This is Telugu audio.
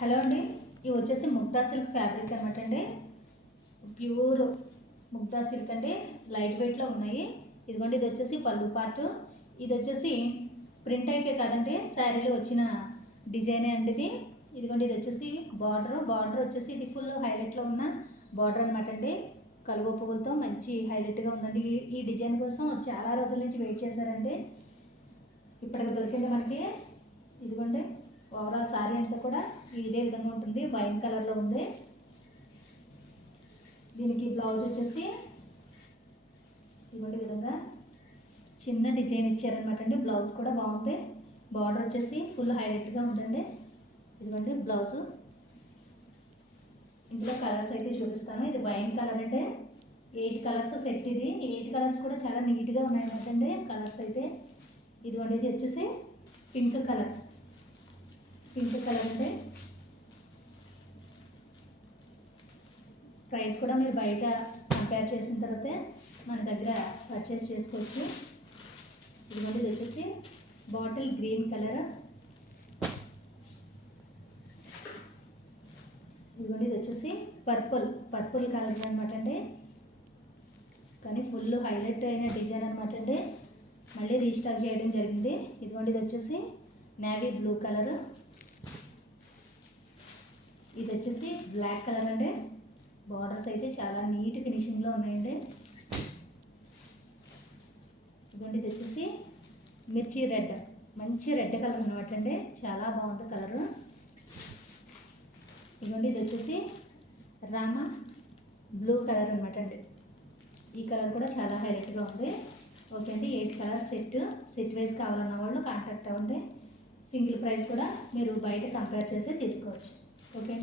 హలో అండి, ఇవి వచ్చేసి ముగ్దా సిల్క్ ఫ్యాబ్రిక్ అనమాట అండి. ప్యూర్ ముగ్దా సిల్క్ అండి, లైట్ వెయిట్లో ఉన్నాయి. ఇదిగోండి, ఇది వచ్చేసి పళ్ళు పార్ట్. ఇది వచ్చేసి ప్రింట్ అయితే కాదండి, శారీలో వచ్చిన డిజైనే అండి ఇది. ఇదిగోండి, ఇది వచ్చేసి బార్డర్ వచ్చేసి ఇది ఫుల్ హైలైట్లో ఉన్న బార్డర్ అనమాట అండి. కలువ పువ్వులతో మంచి హైలైట్గా ఉందండి. ఈ డిజైన్ కోసం చాలా రోజుల నుంచి వెయిట్ చేశారండి. ఇప్పటికి దొరికింది మనకి. ఇదిగోండి, ఓవరాల్ శారీ అంతా కూడా ఇదే విధంగా ఉంటుంది, వైన్ కలర్లో ఉంది. దీనికి బ్లౌజ్ వచ్చేసి ఇదిగోండి విధంగా చిన్న డిజైన్ ఇచ్చారనమాట అండి. బ్లౌజ్ కూడా బాగుంది. బార్డర్ వచ్చేసి ఫుల్ హైలైట్గా ఉందండి. ఇదిగోండి బ్లౌజు. ఇందులో కలర్స్ అయితే చూపిస్తాను. ఇది వైన్ కలర్ అంటే 8 కలర్స్ సెట్. ఇది 8 కలర్స్ కూడా చాలా నీట్గా ఉన్నాయన్నమాట అండి కలర్స్ అయితే. ఇదిగోండి, ఇది వచ్చేసి పింక్ కలర్ అంటే ప్రైస్ కూడా మీరు బయట కంపేర్ చేసిన తర్వాతే మన దగ్గర పర్చేస్ చేసుకోవచ్చు. ఇదిగోండి, ఇది వచ్చేసి బాటిల్ గ్రీన్ కలర్. ఇదిగోండి, ఇది వచ్చేసి పర్పుల్ కలర్ అనమాట అండి. కానీ ఫుల్ హైలైట్ అయిన డిజైన్ అనమాట అండి. మళ్ళీ రీస్టాక్ చేయడం జరిగింది. ఇదిగోండి, ఇది వచ్చేసి నేవీ బ్లూ కలర్. ఇది వచ్చేసి బ్లాక్ కలర్ అండి. బార్డర్స్ అయితే చాలా నీట్ ఫినిషింగ్లో ఉన్నాయండి. ఇదిగోండి, ఇది వచ్చేసి మిర్చి రెడ్, మంచి రెడ్ కలర్ అనమాట అండి. చాలా బాగుంది కలరు. ఇదిగోండి, ఇది వచ్చేసి రామ బ్లూ కలర్ అనమాట అండి. ఈ కలర్ కూడా చాలా హైలైట్గా ఉంది. ఓకే అండి, 8 కలర్స్ సెట్ వైజ్ కావాలన్న వాళ్ళు కాంటాక్ట్ అవ్వండి. సింగిల్ ప్రైస్ కూడా మీరు బయట కంపేర్ చేసి తీసుకోవచ్చు. ఓకే అండి.